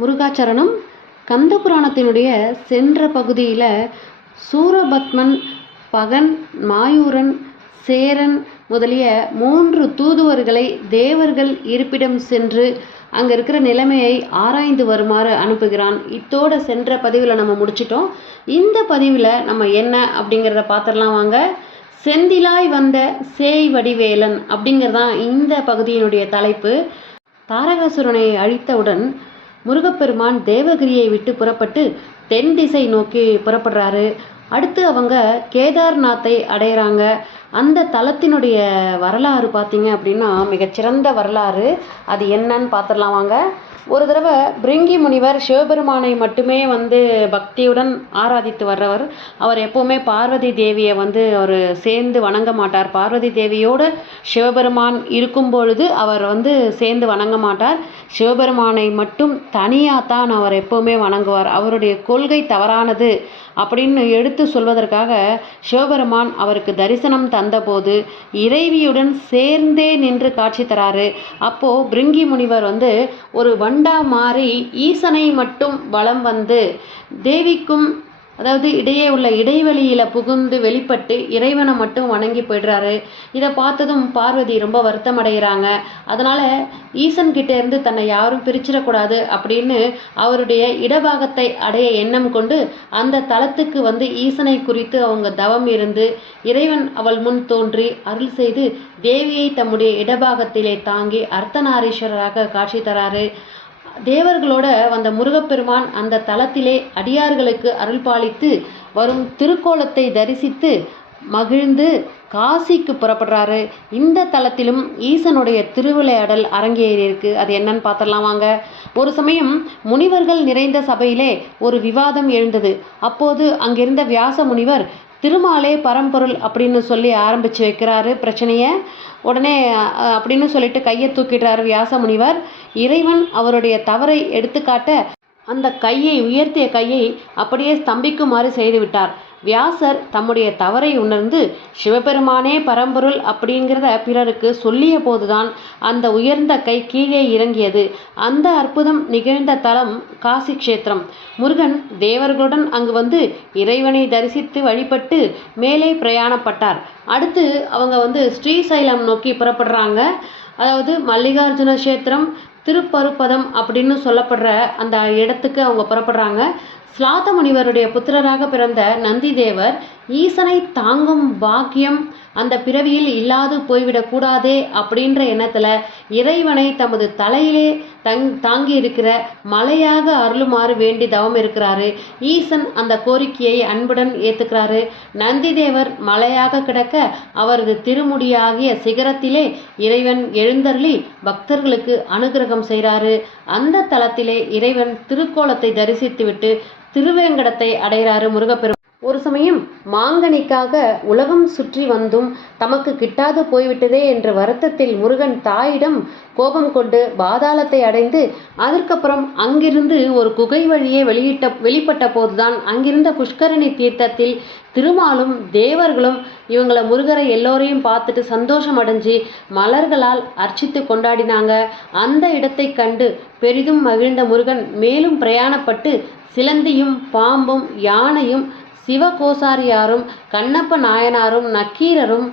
முருகாச்சரணம். கந்த புராணத்தினுடைய சென்ற பகுதியில் சூரபத்மன், பகன், மாயூரன், சேரன் முதலிய 3 தூதுவர்களை தேவர்கள் இருப்பிடம் சென்று அங்கே இருக்கிற நிலைமையை ஆராய்ந்து வருமாறு அனுப்புகிறான். இத்தோட சென்ற பதிவில் நம்ம முடிச்சிட்டோம். இந்த பதிவில் நம்ம என்ன அப்படிங்கிறத பார்த்துடலாம் வாங்க. செந்திலாய் வந்த சேய் வடிவேலன் அப்படிங்கிறதான் இந்த பகுதியினுடைய தலைப்பு. தாரகாசுரனை அழித்தவுடன் முருகப்பெருமான் தேவகிரியை விட்டு புறப்பட்டு தென் திசை நோக்கி புறப்படுறாரு. அடுத்து அவங்க கேதார்நாத்தை அடையிறாங்க. அந்த தலத்தினுடைய வரலாறு பார்த்தீங்க அப்படின்னா மிகச்சிறந்த வரலாறு. அது என்னன்னு பார்த்துடலாம் வாங்க. ஒரு தடவை பிருங்கி முனிவர் சிவபெருமானை மட்டுமே பக்தியுடன் ஆராதித்து வர்றவர். அவர் எப்போவுமே பார்வதி தேவியை அவர் சேர்ந்து வணங்க மாட்டார். பார்வதி தேவியோடு சிவபெருமான் இருக்கும் பொழுது அவர் சேர்ந்து வணங்க மாட்டார். சிவபெருமானை மட்டும் தனியாக தான் அவர் எப்போவுமே வணங்குவார். அவருடைய கொள்கை தவறானது அப்படின்னு எடுத்து சொல்வதற்காக சிவபெருமான் அவருக்கு தரிசனம் தந்தபோது இறைவியுடன் சேர்ந்தே நின்று காட்சி தராரு. அப்போது பிருங்கி முனிவர் ஒரு வண்டா மாறி ஈசனை மட்டும் வலம் தேவிக்கும் அதாவது இடையே உள்ள இடைவெளியில் புகுந்து வெளிப்பட்டு இறைவனை மட்டும் வணங்கி போயிடுறாரு. இதை பார்த்ததும் பார்வதி ரொம்ப வருத்தம் அடைகிறாங்க. அதனால் ஈசன்கிட்ட இருந்து தன்னை யாரும் பிரிச்சிடக்கூடாது அப்படின்னு அவருடைய இடபாகத்தை அடைய எண்ணம் கொண்டு அந்த தலத்துக்கு ஈசனை குறித்து அவங்க தவம் இருந்து இறைவன் அவள் முன் தோன்றி அருள் செய்து தேவியை தம்முடைய இடபாகத்திலே தாங்கி அர்த்தநாரீஸ்வரராக காட்சி தராரு. தேவர்களோட வந்த முருகப்பெருமான் அந்த தலத்திலே அடியார்களுக்கு அருள் பாலித்து வரும் திருக்கோலத்தை தரிசித்து மகிழ்ந்து காசிக்கு புறப்படுறாரு. இந்த தலத்திலும் ஈசனுடைய திருவிளையாடல் அரங்கேறியிருக்கு. அது என்னன்னு பார்த்துடலாம் வாங்க. ஒரு சமயம் முனிவர்கள் நிறைந்த சபையிலே ஒரு விவாதம் எழுந்தது. அப்போது அங்கிருந்த வியாச முனிவர் திருமாலே பரம்பொருள் அப்படின்னு சொல்லி ஆரம்பித்து வைக்கிறாரு பிரச்சனையை. உடனே அப்படின்னு சொல்லிட்டு கையை தூக்கிடுறாரு வியாச முனிவர். இறைவன் அவருடைய தவறை எடுத்துக்காட்ட அந்த உயர்த்திய கையை அப்படியே ஸ்தம்பிக்குமாறு செய்து விட்டார். வியாசர் தம்முடைய தவறை உணர்ந்து சிவபெருமானே பரம்பொருள் அப்படிங்கிறத பிறருக்கு சொல்லிய போதுதான் அந்த உயர்ந்த கை கீழே இறங்கியது. அந்த அற்புதம் நிகழ்ந்த தலம் காசி க்ஷேத்திரம். முருகன் தேவர்களுடன் அங்கு இறைவனை தரிசித்து வழிபட்டு மேலே பிரயாணப்பட்டார். அடுத்து அவங்க ஸ்ரீசைலம் நோக்கி புறப்படுறாங்க. அதாவது மல்லிகார்ஜுன கஷேத்திரம், திருப்பருப்பதம் அப்படின்னு சொல்லப்படுற அந்த இடத்துக்கு அவங்க புறப்படுறாங்க. ஸ்லாத முனிவருடைய புத்திரராக பிறந்த நந்தி தேவர் ஈசனை தாங்கும் பாக்கியம் அந்த பிறவியில் இல்லாது போய்விடக்கூடாதே அப்படின்ற எண்ணத்தில் இறைவனை தமது தலையிலே தாங்கி இருக்கிற மலையாக அருளுமாறு வேண்டி தவம் இருக்கிறாரு. ஈசன் அந்த கோரிக்கையை அன்புடன் ஏற்றுக்கிறாரு. நந்தி தேவர் மலையாக கிடக்க அவரது திருமுடியாகிய சிகரத்திலே இறைவன் எழுந்தருளி பக்தர்களுக்கு அனுகிரகம் செய்கிறாரு. அந்த தலத்திலே இறைவன் திருக்கோலத்தை தரிசித்துவிட்டு திருவேங்கடத்தை அடைகிறாரு முருகப்பெருமான். ஒரு சமயம் மாங்கனிக்காக உலகம் சுற்றி வந்தும் தமக்கு கிட்டாது போய்விட்டதே என்ற வருத்தத்தில் முருகன் தாயிடம் கோபம் கொண்டு பாதாளத்தை அடைந்து அதற்கப்புறம் அங்கிருந்து ஒரு குகை வழியே வெளிப்பட்ட போதுதான் அங்கிருந்த புஷ்கரணி தீர்த்தத்தில் திருமாலும் தேவர்களும் இவங்களை முருகரை எல்லோரையும் பார்த்துட்டு சந்தோஷம் அடைஞ்சு மலர்களால் அர்ச்சித்து கொண்டாடினாங்க. அந்த இடத்தை கண்டு பெரிதும் மகிழ்ந்த முருகன் மேலும் பிரயாணப்பட்டு சிலந்தியும் பாம்பும் யானையும் சிவகோசாரியாரும் கண்ணப்ப நாயனாரும் நக்கீரரும்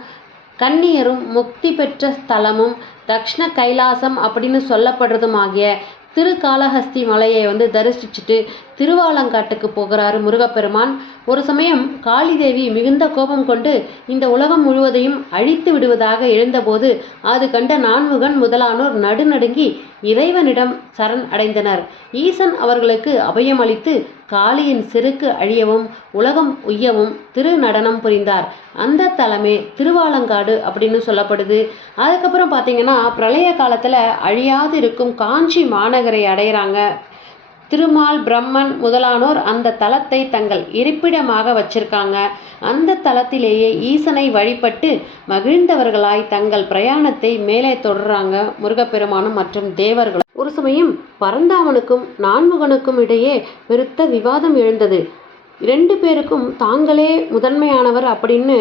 கன்னியரும் முக்தி பெற்ற ஸ்தலமும் தக்ஷண கைலாசம் அப்படின்னு சொல்லப்படுறதும் ஆகிய திருக்காளஹஸ்தி மலையை தரிசிச்சுட்டு திருவாலங்காட்டுக்கு போகிறாரு முருகப்பெருமான். ஒரு சமயம் காளிதேவி மிகுந்த கோபம் கொண்டு இந்த உலகம் முழுவதையும் அழித்து விடுவதாக எழுந்தபோது அது கண்ட நான்முகன் முதலானோர் நடுநடுங்கி இறைவனிடம் சரண் அடைந்தனர். ஈசன் அவர்களுக்கு அபயம் அளித்து காளியின் செருக்கு அழியவும் உலகம் உய்யவும் திருநடனம் புரிந்தார். அந்த தலமே திருவாலங்காடு அப்படின்னு சொல்லப்படுது. அதுக்கப்புறம் பார்த்தீங்கன்னா பிரளய காலத்தில் அழியாது இருக்கும் காஞ்சி மாநகரை அடைகிறாங்க. திருமால், பிரம்மன் முதலானோர் அந்த தலத்தை தங்கள் இருப்பிடமாக வச்சிருக்காங்க. அந்த தலத்திலேயே ஈசனை வழிபட்டு மகிழ்ந்தவர்களாய் தங்கள் பிரயாணத்தை மேலே தொடர்றாங்க முருகப்பெருமானும் மற்றும் தேவர்களும். ஒரு சமயம் பரந்தாமனுக்கும் நான்முகனுக்கும் இடையே பெருத்த விவாதம் எழுந்தது. 2 பேருக்கும் தாங்களே முதன்மையானவர் அப்படின்னு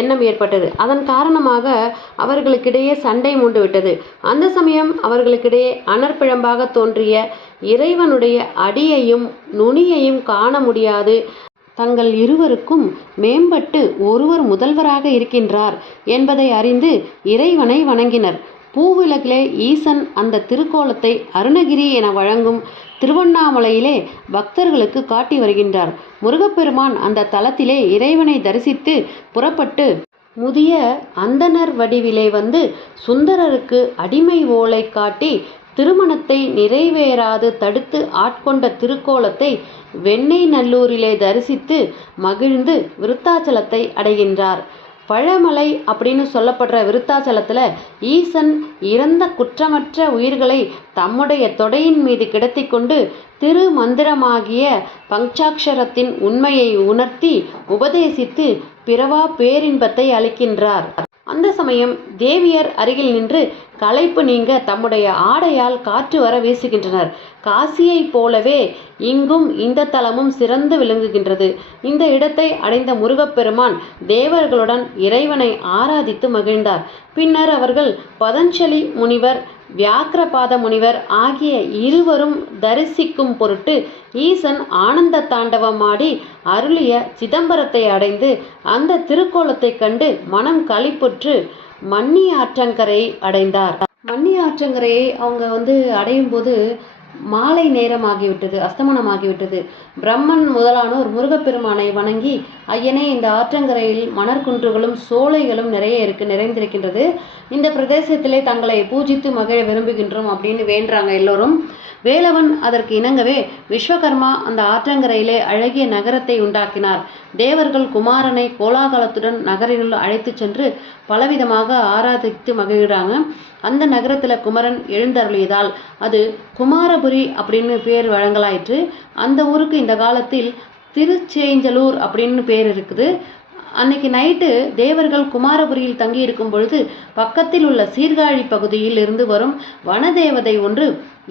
எண்ணம் ஏற்பட்டது. அதன் காரணமாக அவர்களுக்கிடையே சண்டை மூண்டு விட்டது. அந்த சமயம் அவர்களுக்கிடையே அனற்பிழம்பாக தோன்றிய இறைவனுடைய அடியையும் நுனியையும் காண முடியாது. தங்கள் இருவருக்கும் மேம்பட்டு ஒருவர் முதல்வராக இருக்கின்றார் என்பதை அறிந்து இறைவனை வணங்கினர். பூவுலகிலே ஈசன் அந்த திருக்கோலத்தை அருணகிரி என வழங்கும் திருவண்ணாமலையிலே பக்தர்களுக்கு காட்டி வருகின்றார். முருகப்பெருமான் அந்த தலத்திலே இறைவனை தரிசித்து புறப்பட்டு முதிய அந்தணர் வடிவிலே வந்து சுந்தரருக்கு அடிமை ஓலை காட்டி திருமணத்தை நிறைவேறாது தடுத்து ஆட்கொண்ட திருக்கோலத்தை வெண்ணெய் நல்லூரிலே தரிசித்து மகிழ்ந்து விருத்தாச்சலத்தை அடைகின்றார். பழமலை அப்படின்னு சொல்லப்படுற விருத்தாச்சலத்தில் ஈசன் இறந்த குற்றமற்ற உயிர்களை தம்முடைய தொடையின் மீது கிடத்தி கொண்டு திருமந்திரமாகிய பஞ்சாட்சரத்தின் உண்மையை உணர்த்தி உபதேசித்து பிறவா பேரின்பத்தை அளிக்கின்றார். அந்த சமயம் தேவியர் அருகில் நின்று களைப்பு நீங்க தம்முடைய ஆடையால் காற்று வர வீசுகின்றனர். காசியைப் போலவே இங்கும் இந்த தலமும் சிறந்து விளங்குகின்றது. இந்த இடத்தை அடைந்த முருகப்பெருமான் தேவர்களுடன் இறைவனை ஆராதித்து மகிழ்ந்தார். பின்னர் அவர்கள் பதஞ்சலி முனிவர் வியாக்கிரபாத முனிவர் ஆகிய இருவரும் தரிசிக்கும் பொருட்டு ஈசன் ஆனந்த தாண்டவமாடி அருளிய சிதம்பரத்தை அடைந்து அந்த திருக்கோலத்தை கண்டு மனம் களிப்புற்று மன்னி ஆற்றங்கரையை அடைந்தார். மன்னி ஆற்றங்கரையை அவங்க அடையும் போது மாலை நேரமாகிவிட்டது, அஸ்தமனமாகிவிட்டது. பிரம்மன் முதலானோர் முருகப்பெருமானை வணங்கி, ஐயனே, இந்த ஆற்றங்கரையில் மணற்குன்றுகளும் சோலைகளும் நிறைந்திருக்கின்றது. இந்த பிரதேசத்திலே தங்களை பூஜித்து மகிழ விரும்புகின்றோம் அப்படின்னு வேண்டுறாங்க எல்லோரும். வேலவன் அதற்கு இணங்கவே விஸ்வகர்மா அந்த ஆற்றங்கரையிலே அழகிய நகரத்தை உண்டாக்கினார். தேவர்கள் குமாரனை கோலாகலத்துடன் நகரினுள் அழைத்து சென்று பலவிதமாக ஆராதித்து மகிழ்கிறாங்க. அந்த நகரத்தில் குமரன் எழுந்தருளியதால் அது குமாரபுரி அப்படின்னு பேர் வழங்கலாயிற்று. அந்த ஊருக்கு இந்த காலத்தில் திருச்சேஞ்சலூர் அப்படின்னு பேர் இருக்குது. அன்னைக்கு நைட்டு தேவர்கள் குமாரபுரியில் தங்கி இருக்கும் பொழுது பக்கத்தில் உள்ள சீர்காழி பகுதியில் இருந்து வரும் வனதேவதை ஒன்று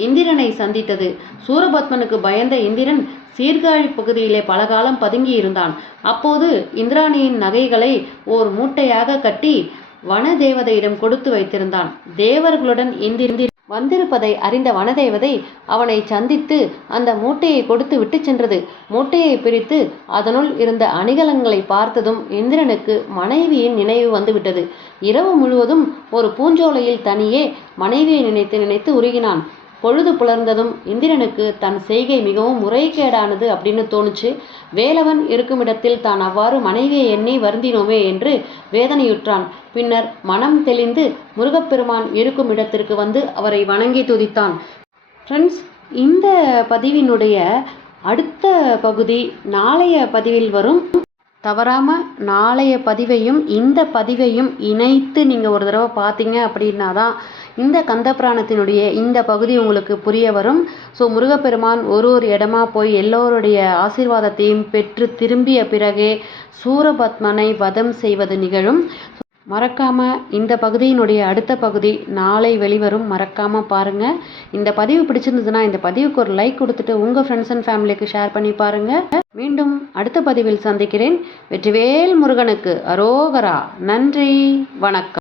இந்திரனை சந்தித்தது. சூரபத்மனுக்கு பயந்த இந்திரன் சீர்காழி பகுதியிலே பலகாலம் பதுங்கி இருந்தான். அப்போது இந்திராணியின் நகைகளை ஓர் மூட்டையாக கட்டி வனதேவதையிடம் கொடுத்து வைத்திருந்தான். தேவர்களுடன் இந்திரன் வந்திருப்பதை அறிந்த வனதேவதை அவனை சந்தித்து அந்த மூட்டையை கொடுத்து விட்டு சென்றது. மூட்டையை பிரித்து அதனுள் இருந்த அணிகலன்களை பார்த்ததும் இந்திரனுக்கு மனைவியின் நினைவு வந்துவிட்டது. இரவு முழுவதும் ஒரு பூஞ்சோலையில் தனியே மனைவியை நினைத்து உருகினான். பொழுது புலர்ந்ததும் இந்திரனுக்கு தன் செய்கை மிகவும் முறைகேடானது அப்படின்னு தோணுச்சு. வேலவன் இருக்கும் இடத்தில் தான் அவ்வாறு மனைவியை எண்ணி வருந்தினோமே என்று வேதனையுற்றான். பின்னர் மனம் தெளிந்து முருகப்பெருமான் இருக்கும் இடத்திற்கு வந்து அவரை வணங்கி துதித்தான். ஃப்ரெண்ட்ஸ், இந்த பதிவினுடைய அடுத்த பகுதி நாளைய பதிவில் வரும். தவறாமல் நாளைய பதிவையும் இந்த பதிவையும் இணைத்து நீங்கள் ஒரு தடவை பார்த்தீங்க அப்படின்னா தான் இந்த கந்தபுராணத்தினுடைய இந்த பகுதி உங்களுக்கு புரிய வரும். ஸோ முருகப்பெருமான் ஒரு இடமா போய் எல்லோருடைய ஆசீர்வாதத்தையும் பெற்று திரும்பிய பிறகே சூரபத்மனை வதம் செய்வது நிகழும். மறக்காமல் இந்த பகுதியினுடைய அடுத்த பகுதி நாளை வெளிவரும். மறக்காமல் பாருங்கள். இந்த பதிவு பிடிச்சிருந்ததுன்னா இந்த பதிவுக்கு ஒரு லைக் கொடுத்துட்டு உங்கள் ஃப்ரெண்ட்ஸ் அண்ட் ஃபேமிலிக்கு ஷேர் பண்ணி பாருங்கள். மீண்டும் அடுத்த பதிவில் சந்திக்கிறேன். வெற்றிவேல் முருகனுக்கு அரோகரா. நன்றி, வணக்கம்.